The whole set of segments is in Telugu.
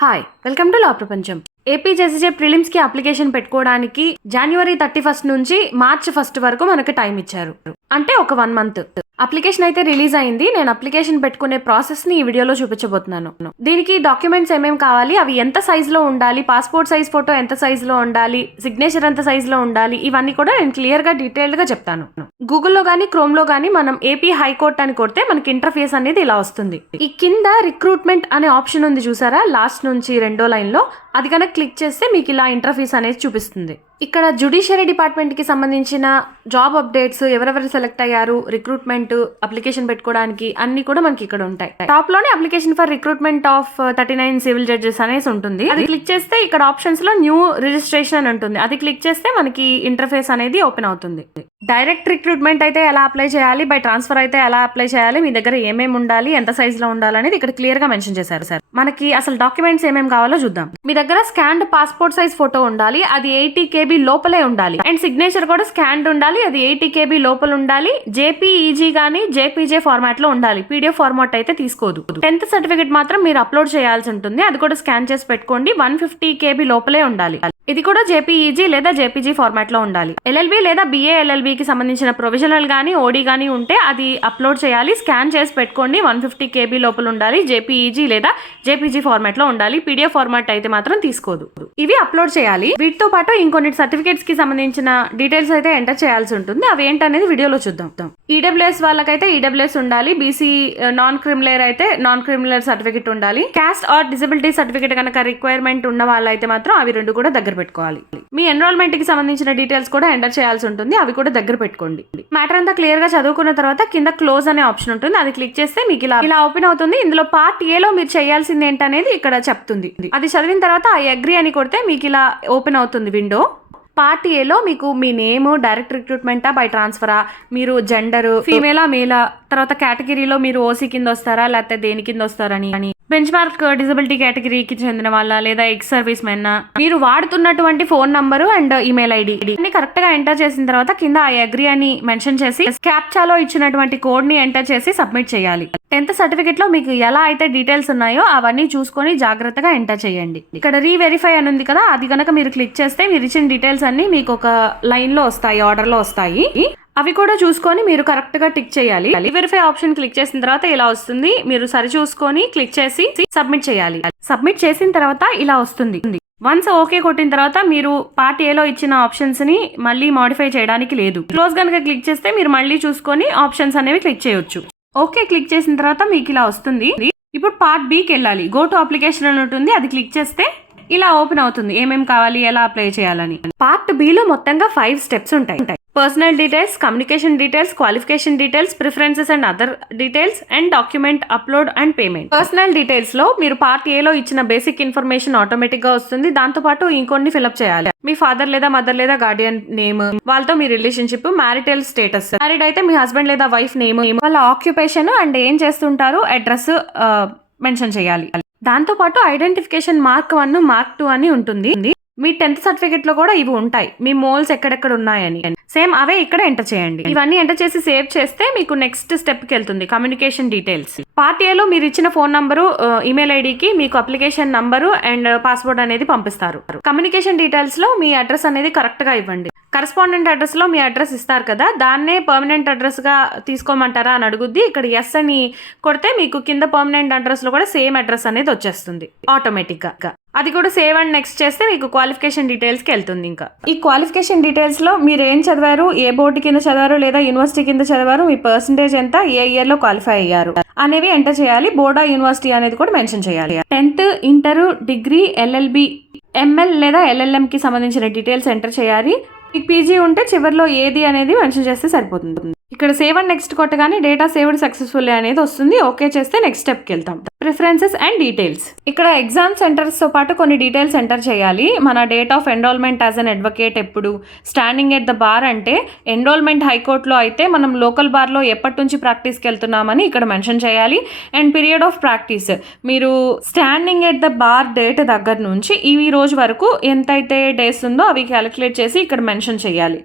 హాయ్ వెల్కమ్ టు లా ప్రపంచం. ఏపీ జెసిజే ప్రిలిమ్స్ కి అప్లికేషన్ పెట్టుకోవడానికి జనవరి 31 నుంచి మార్చ్ 1 వరకు మనకి టైం ఇచ్చారు. అంటే ఒక 1 మంత్. అప్లికేషన్ అయితే రిలీజ్ అయింది. నేను అప్లికేషన్ పెట్టుకునే ప్రాసెస్ ని ఈ వీడియోలో చూపించబోతున్నాను. దీనికి డాక్యుమెంట్స్ ఏమేమి కావాలి, అవి ఎంత సైజ్ లో ఉండాలి, పాస్పోర్ట్ సైజ్ ఫోటో ఎంత సైజ్ లో ఉండాలి, సిగ్నేచర్ ఎంత సైజ్ లో ఉండాలి, ఇవన్నీ కూడా నేను క్లియర్ గా డీటెయిల్డ్ గా చెప్తాను. గూగుల్లో గానీ క్రోమ్ లో గానీ మనం ఏపీ హైకోర్ట్ అని కొడితే మనకి ఇంటర్ఫేస్ అనేది ఇలా వస్తుంది. ఈ కింద రిక్రూట్మెంట్ అనే ఆప్షన్ ఉంది చూసారా, లాస్ట్ నుంచి రెండో లైన్ లో, అది కనుక క్లిక్ చేస్తే మీకు ఇలా ఇంటర్ఫేస్ అనేది చూపిస్తుంది. ఇక్కడ జ్యుడిషియరీ డిపార్ట్మెంట్ కి సంబంధించిన జాబ్ అప్డేట్స్, ఎవరెవరు సెలెక్ట్ అయ్యారు, రిక్రూట్మెంట్, అప్లికేషన్ పెట్టుకోవడానికి అన్ని కూడా మనకి ఇక్కడ ఉంటాయి. టాప్ లోనే application for recruitment of 39 civil judges అనేసి ఉంటుంది. అది క్లిక్ చేస్తే ఇక్కడ ఆప్షన్స్ లో న్యూ రిజిస్ట్రేషన్ అని ఉంటుంది. అది క్లిక్ చేస్తే మనకి ఇంటర్ఫేస్ అనేది ఓపెన్ అవుతుంది. డైరెక్ట్ రిక్రూట్మెంట్ అయితే ఎలా అప్లై చేయాలి, బై ట్రాన్స్ఫర్ అయితే ఎలా అప్లై చేయాలి, మీ దగ్గర ఏమేమి ఉండాలి, ఎంత సైజ్ లో ఉండాలి అనేది ఇక్కడ క్లియర్ గా మెన్షన్ చేశారు సార్. మనకి అసలు డాక్యుమెంట్స్ ఏమేమి కావాలో చూద్దాం. మీ దగ్గర స్కాన్డ్ పాస్పోర్ట్ సైజ్ ఫోటో ఉండాలి, అది 80 KB లోపలే ఉండాలి. అండ్ సిగ్నేచర్ కూడా స్కాన్డ్ ఉండాలి, అది 80 KB లోపల ఉండాలి. జేపీఈజీ గానీ జేపీజే ఫార్మాట్ లో ఉండాలి. పీడిఎఫ్ ఫార్మాట్ అయితే తీసుకోదు. 10th సర్టిఫికేట్ మాత్రం మీరు అప్లోడ్ చేయాల్సి ఉంటుంది. అది కూడా స్కాన్ చేసి పెట్టుకోండి. 150 KB లోపలే ఉండాలి. ఇది కూడా జేపీఈజీ లేదా జేపీజీ ఫార్మాట్ లో ఉండాలి. ఎల్ఎల్బి లేదా బిఏ ఎల్ఎల్బి కి సంబంధించిన ప్రొవిజనల్ గానీ ఓడి గానీ ఉంటే అది అప్లోడ్ చేయాలి. స్కాన్ చేసి పెట్టుకోండి. 150 KB లోపల ఉండాలి. జేపీఈజీ లేదా జేపీజీ ఫార్మాట్ లో ఉండాలి. పీడిఎఫ్ ఫార్మాట్ అయితే మాత్రం తీసుకోదు. ఇవి అప్లోడ్ చేయాలి. వీటితో పాటు ఇంకొన్ని సర్టిఫికేట్స్ కి సంబంధించిన డీటెయిల్స్ అయితే ఎంటర్ చేయాల్సి ఉంటుంది. అవి ఏంటనేది వీడియోలో చూద్దాం. ఈడబ్ల్యూఎస్ వాళ్ళకైతే ఈడబ్ల్యూఎస్ ఉండాలి. బీసీ నాన్ క్రిమినల్ అయితే నాన్ క్రిమినల్ సర్టిఫికేట్ ఉండాలి. క్యాస్ట్ ఆర్ డిసబిలిటీ సర్టిఫికేట్ కనుక రిక్వైర్మెంట్ ఉన్న వాళ్ళైతే మాత్రం అవి రెండు కూడా దగ్గర పెట్టుకోవాలి. మీ ఎన్రోల్మెంట్ కి సంబంధించిన డీటెయిల్స్ కూడా ఎంటర్ చేయాల్సి ఉంటుంది. అవి కూడా దగ్గర పెట్టుకోండి. మ్యాటర్ అంతా క్లియర్ గా చదువుకున్న తర్వాత కింద క్లోజ్ అనే ఆప్షన్ ఉంటుంది. అది క్లిక్ చేస్తే మీకు ఇలా ఓపెన్ అవుతుంది. ఇందులో పార్ట్ ఏలో మీరు చేయాల్సింది ఏంటనేది ఇక్కడ చెప్తుంది. అది చదివిన తర్వాత ఐ అగ్రీ అని కొడితే మీకు ఇలా ఓపెన్ అవుతుంది విండో. పార్ట్ ఏలో మీకు మీ నేమ్, డైరెక్ట్ రిక్రూట్మెంటా బై ట్రాన్స్ఫరా, మీరు జెండర్ ఫీమేలా మేలా, తర్వాత కేటగిరీలో మీరు ఓసీ కింద వస్తారా లేకపోతే దేని కింద వస్తారని, బెంచ్ మార్క్ డిజబిలిటీ కేటగిరీకి చెందిన వాళ్ళ లేదా ఎక్స్ సర్వీస్ మెన్, మీరు వాడుతున్నటువంటి phone number and email ID అన్ని కరెక్ట్ గా ఎంటర్ చేసిన తర్వాత కింద ఐ అగ్రీ అని మెన్షన్ చేసి క్యాప్చాలో ఇచ్చినటువంటి కోడ్ ని ఎంటర్ చేసి సబ్మిట్ చేయాలి. 10th సర్టిఫికేట్ లో మీకు ఎలా అయితే డీటెయిల్స్ ఉన్నాయో అవన్నీ చూసుకొని జాగ్రత్తగా ఎంటర్ చేయండి. ఇక్కడ రీవెరిఫై అని ఉంది కదా, అది కనుక మీరు క్లిక్ చేస్తే మీరు ఇచ్చిన డీటెయిల్స్ అన్ని మీకు ఒక లైన్ లో వస్తాయి, ఆర్డర్ లో వస్తాయి. అవి కూడా చూసుకొని మీరు కరెక్ట్ గా టిక్ చేయాలి. వెరిఫై ఆప్షన్ క్లిక్ చేసిన తర్వాత ఇలా వస్తుంది. మీరు సరి చూసుకొని క్లిక్ చేసి సబ్మిట్ చేయాలి. సబ్మిట్ చేసిన తర్వాత ఇలా వస్తుంది. వన్స్ ఓకే కొట్టిన తర్వాత మీరు పార్ట్ ఏలో ఇచ్చిన ఆప్షన్స్ ని మళ్ళీ మాడిఫై చేయడానికి లేదు. క్లోజ్ కనుక క్లిక్ చేస్తే మీరు మళ్ళీ చూసుకొని ఆప్షన్స్ అనేవి క్లిక్ చేయొచ్చు. ఓకే క్లిక్ చేసిన తర్వాత మీకు ఇలా వస్తుంది. ఇప్పుడు పార్ట్ బికి వెళ్ళాలి. గో టు అప్లికేషన్ అని ఉంటుంది. అది క్లిక్ చేస్తే ఇలా ఓపెన్ అవుతుంది. ఏమేమి కావాలి, ఎలా అప్లై చేయాలని. పార్ట్ బిలో మొత్తంగా 5 స్టెప్స్ ఉంటాయి. Personal details, communication details, qualification details, preferences and other details and document upload and payment. Personal details లో మీరు పార్ట్ ఏలో ఇచ్చిన బేసిక్ ఇన్ఫర్మేషన్ ఆటోమేటిక్ గా వస్తుంది. దాంతో పాటు ఇంకొన్ని ఫిల్అప్ చేయాలి. మీ ఫాదర్ లేదా మదర్ లేదా గార్డియన్ నేమ్, వాళ్ళతో మీ రిలేషన్షిప్, మ్యారిటల్ స్టేటస్, మ్యారీడ్ అయితే మీ హస్బెండ్ లేదా వైఫ్ నేమ్, వాళ్ళ ఆక్యుపేషన్ అండ్ ఏం చేస్తుంటారు, అడ్రస్ మెన్షన్ చేయాలి. దాంతో పాటు ఐడెంటిఫికేషన్ మార్క్ 1, మార్క్ 2 అని ఉంటుంది. మీ 10th సర్టిఫికేట్ లో కూడా ఇవి ఉంటాయి. మీ మోల్స్ ఎక్కడెక్కడ ఉన్నాయని సేమ్ అవే ఇక్కడ ఎంటర్ చేయండి. ఇవన్నీ ఎంటర్ చేసి సేవ్ చేస్తే మీకు నెక్స్ట్ స్టెప్ కి వెళ్తుంది. Communication details. పార్ట్ ఏలో మీరు ఇచ్చిన ఫోన్ నంబరు, ఈమెయిల్ ఐడికి మీకు అప్లికేషన్ నంబరు అండ్ పాస్వర్డ్ అనేది పంపిస్తారు. కమ్యూనికేషన్ డీటెయిల్స్ లో మీ అడ్రస్ అనేది కరెక్ట్ గా ఇవ్వండి. కరెస్పాండెంట్ అడ్రస్ లో మీ అడ్రస్ ఇస్తారు కదా, దాన్నే పర్మనెంట్ అడ్రస్ గా తీసుకోమంటారా అని అడుగుద్ది. ఇక్కడ ఎస్ అని కొడితే మీకు కింద పర్మనెంట్ అడ్రస్ లో కూడా సేమ్ అడ్రస్ అనేది వచ్చేస్తుంది ఆటోమేటిక్ గా. అది కూడా సేవ్ అండ్ నెక్స్ట్ చేస్తే మీకు క్వాలిఫికేషన్ డీటెయిల్స్ కి వెళ్తుంది. ఇంకా ఈ క్వాలిఫికేషన్ డీటెయిల్స్ లో మీరు ఏం చదివారు, ఏ బోర్డు కింద చదివారు లేదా యూనివర్సిటీ కింద చదివారు, మీ పర్సంటేజ్ ఎంత, ఏ ఇయర్ లో క్వాలిఫై అయ్యారు అనేవి ఎంటర్ చేయాలి. బోర్డా యూనివర్సిటీ అనేది కూడా మెన్షన్ చేయాలి. 10th, inter, degree, LLB, ML లేదా ఎల్ఎల్ఎం కి సంబంధించిన డీటెయిల్స్ ఎంటర్ చేయాలి. మీకు పీజీ ఉంటే చివరిలో ఏది అనేది మెన్షన్ చేస్తే సరిపోతుంది. ఇక్కడ సేవ్ అండ్ నెక్స్ట్ కొట్టగానే డేటా సేవ్డ్ సక్సెస్ఫుల్ అనేది వస్తుంది. ఓకే చేస్తే నెక్స్ట్ స్టెప్ కి వెళ్తాం. Preferences and details. ఇక్కడ ఎగ్జామ్ సెంటర్స్ తో పాటు కొన్ని డీటెయిల్స్ ఎంటర్ చేయాలి. మన date of enrolment as an advocate ఎప్పుడు, స్టాండింగ్ ఎట్ ద బార్ అంటే ఎన్రోల్మెంట్ హైకోర్టులో అయితే మనం లోకల్ బార్ లో ఎప్పటి నుంచి ప్రాక్టీస్కి వెళ్తున్నామని ఇక్కడ మెన్షన్ చేయాలి. అండ్ పీరియడ్ ఆఫ్ ప్రాక్టీస్, మీరు standing at the bar date దగ్గర నుంచి ఈ రోజు వరకు ఎంతైతే డేస్ ఉందో అవి క్యాలిక్యులేట్ చేసి ఇక్కడ మెన్షన్ చేయాలి.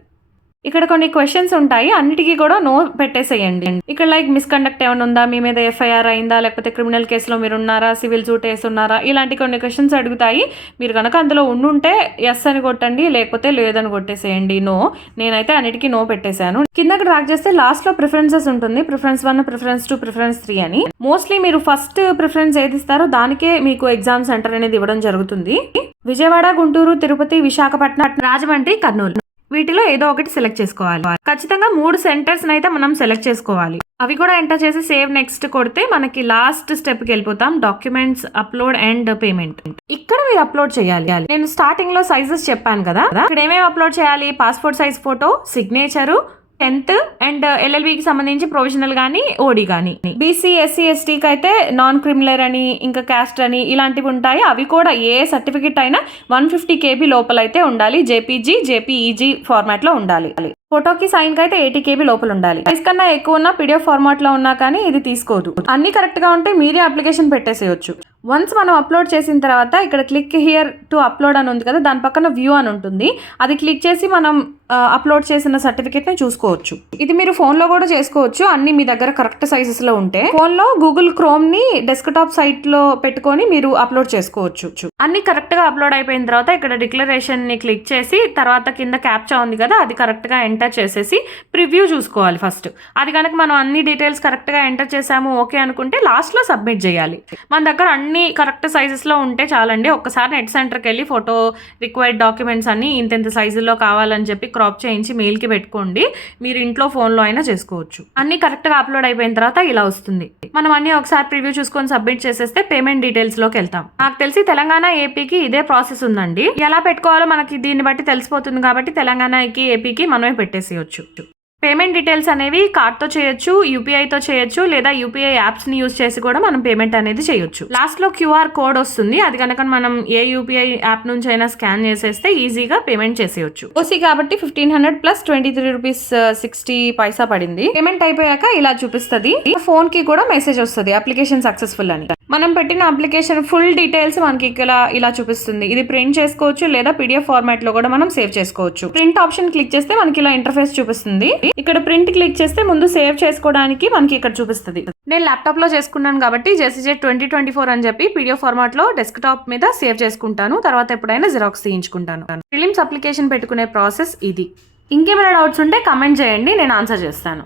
ఇక్కడ కొన్ని క్వశ్చన్స్ ఉంటాయి, అన్నిటికీ కూడా నో పెట్టేసేయండి. ఇక్కడ లైక్ మిస్కండక్ట్ ఏమైనా ఉందా, మీ మీద ఎఫ్ఐఆర్ అయిందా, లేకపోతే క్రిమినల్ కేసులో మీరు ఉన్నారా, సివిల్ సూట్ వేస్తున్నారా, ఇలాంటి కొన్ని క్వశ్చన్స్ అడుగుతాయి. మీరు కనుక అందులో ఉండుంటే ఎస్ అని కొట్టండి, లేకపోతే లేదని కొట్టేసేయండి నో. నేనైతే అన్నిటికీ నో పెట్టేశాను. కిందకి డ్రాగ్ చేస్తే లాస్ట్ లో ప్రిఫరెన్సెస్ ఉంటుంది, ప్రిఫరెన్స్ 1, ప్రిఫరెన్స్ 2, ప్రిఫరెన్స్ 3 అని. మోస్ట్లీ మీరు ఫస్ట్ ప్రిఫరెన్స్ ఏది ఇస్తారో దానికే మీకు ఎగ్జామ్ సెంటర్ అనేది ఇవ్వడం జరుగుతుంది. విజయవాడ, గుంటూరు, తిరుపతి, విశాఖపట్నం, రాజమండ్రి, కర్నూలు, వీటిలో ఏదో ఒకటి సెలెక్ట్ చేసుకోవాలి. ఖచ్చితంగా 3 సెంటర్స్ అయితే మనం సెలెక్ట్ చేసుకోవాలి. అవి కూడా ఎంటర్ చేసి సేవ్ నెక్స్ట్ కొడితే మనకి లాస్ట్ స్టెప్ కి వెళ్ళిపోతాం, డాక్యుమెంట్స్ అప్లోడ్ అండ్ పేమెంట్. ఇక్కడ మీరు అప్లోడ్ చేయాలి. నేను స్టార్టింగ్ లో సైజెస్ చెప్పాను కదా, ఇక్కడ ఏమేమి అప్లోడ్ చేయాలి, passport size photo, signature, 10th and LLBకి సంబంధించి ప్రొవిజనల్ కానీ ఓడి కానీ. బీసీ, ఎస్సీ, ఎస్టీకి అయితే నాన్ క్రిమినల్ అని, ఇంకా క్యాస్ట్ అని ఇలాంటివి ఉంటాయి. అవి కూడా ఏ సర్టిఫికెట్ అయినా 150 KB లోపల అయితే ఉండాలి. JPG, JPEG ఫార్మాట్ లో ఉండాలి. ఫోటోకి సైన్ కి అయితే 80 KB లోపల ఉండాలి. సైజ్ కన్నా ఎక్కువ ఉన్న PDF ఫార్మాట్ లో ఉన్నా కానీ ఇది తీసుకోదు. అన్ని కరెక్ట్ గా ఉంటే మీరే అప్లికేషన్ పెట్టేసేయచ్చు. వన్స్ మనం అప్లోడ్ చేసిన తర్వాత ఇక్కడ క్లిక్ హియర్ టు అప్లోడ్ అని ఉంది కదా, దాని పక్కన వ్యూ అని ఉంటుంది. అది క్లిక్ చేసి మనం అప్లోడ్ చేసిన సర్టిఫికేట్ ని చూసుకోవచ్చు. ఇది మీరు ఫోన్ లో కూడా చేసుకోవచ్చు, అన్ని మీ దగ్గర కరెక్ట్ సైజెస్ లో ఉంటే. ఫోన్ లో గూగుల్ క్రోమ్ ని డెస్క్టాప్ సైట్ లో పెట్టుకొని మీరు అప్లోడ్ చేసుకోవచ్చు. అన్ని కరెక్ట్ గా అప్లోడ్ అయిపోయిన తర్వాత ఇక్కడ డిక్లరేషన్ ని క్లిక్ చేసి తర్వాత కింద క్యాప్చా ఉంది కదా, అది కరెక్ట్ గా ఎంటర్ చేసేసి ప్రివ్యూ చూసుకోవాలి ఫస్ట్. అది కనుక మనం అన్ని డీటెయిల్స్ కరెక్ట్ గా ఎంటర్ చేసాము ఓకే అనుకుంటే లాస్ట్ లో సబ్మిట్ చేయాలి. మన దగ్గర అన్ని కరెక్ట్ సైజెస్ లో ఉంటే చాలండి. ఒక్కసారి నెట్ సెంటర్కి వెళ్ళి ఫోటో రిక్వైర్డ్ డాక్యుమెంట్స్ అన్ని ఇంత సైజుల్లో కావాలని చెప్పి క్రాప్ చేయించి మెయిల్ కి పెట్టుకోండి. మీరు ఇంట్లో ఫోన్ లో అయినా చేసుకోవచ్చు. అన్ని కరెక్ట్ గా అప్లోడ్ అయిపోయిన తర్వాత ఇలా వస్తుంది. మనం అన్ని ఒకసారి ప్రివ్యూ చూసుకొని సబ్మిట్ చేసేస్తే పేమెంట్ డీటెయిల్స్ లోకి వెళ్తాం. నాకు తెలిసి తెలంగాణ, ఏపీకి ఇదే ప్రాసెస్ ఉందండి. ఎలా పెట్టుకోవాలో మనకి దీన్ని బట్టి తెలిసిపోతుంది కాబట్టి తెలంగాణకి, ఏపీకి మనమే పెట్టేసేయచ్చు. పేమెంట్ డీటెయిల్స్ అనేవి కార్డ్తో చేయొచ్చు, యూపీఐతో చేయొచ్చు, లేదా యూపీఐ యాప్స్ని యూజ్ చేసి కూడా మనం పేమెంట్ అనేది చేయొచ్చు. లాస్ట్లో QR కోడ్ వస్తుంది, అది కనుక మనం ఏ యూపీఐ యాప్ నుంచి అయినా స్కాన్ చేసేస్తే ఈజీగా పేమెంట్ చేసేయచ్చు. ఓసీ కాబట్టి 1500 ప్లస్ 23 రూపీస్ 60 పైసా పడింది. పేమెంట్ అయిపోయాక ఇలా చూపిస్తుంది. ఫోన్ కి కూడా మెసేజ్ వస్తుంది అప్లికేషన్ సక్సెస్ఫుల్ అని. మనం పెట్టిన అప్లికేషన్ ఫుల్ డీటెయిల్స్ మనకి ఇలా చూపిస్తుంది. ఇది ప్రింట్ చేసుకోవచ్చు లేదా PDF ఫార్మాట్ లో కూడా మనం సేవ్ చేసుకోవచ్చు. ప్రింట్ ఆప్షన్ క్లిక్ చేస్తే మనకి ఇలా ఇంటర్ఫేస్ చూపిస్తుంది. ఇక్కడ ప్రింట్ క్లిక్ చేస్తే ముందు సేవ్ చేసుకోవడానికి మనకి ఇక్కడ చూపిస్తుంది. నేను ల్యాప్టాప్ లో చేసుకున్నాను కాబట్టి JCJ 2024 అని చెప్పి PDF ఫార్మాట్ లో డెస్క్టాప్ మీద సేవ్ చేసుకుంటాను. తర్వాత ఎప్పుడైనా జిరాక్స్ తీయించుకుంటాను. ప్రిలిమ్స్ అప్లికేషన్ పెట్టుకునే ప్రాసెస్ ఇది. ఇంకేమైనా డౌట్స్ ఉంటే కమెంట్ చేయండి, నేను ఆన్సర్ చేస్తాను.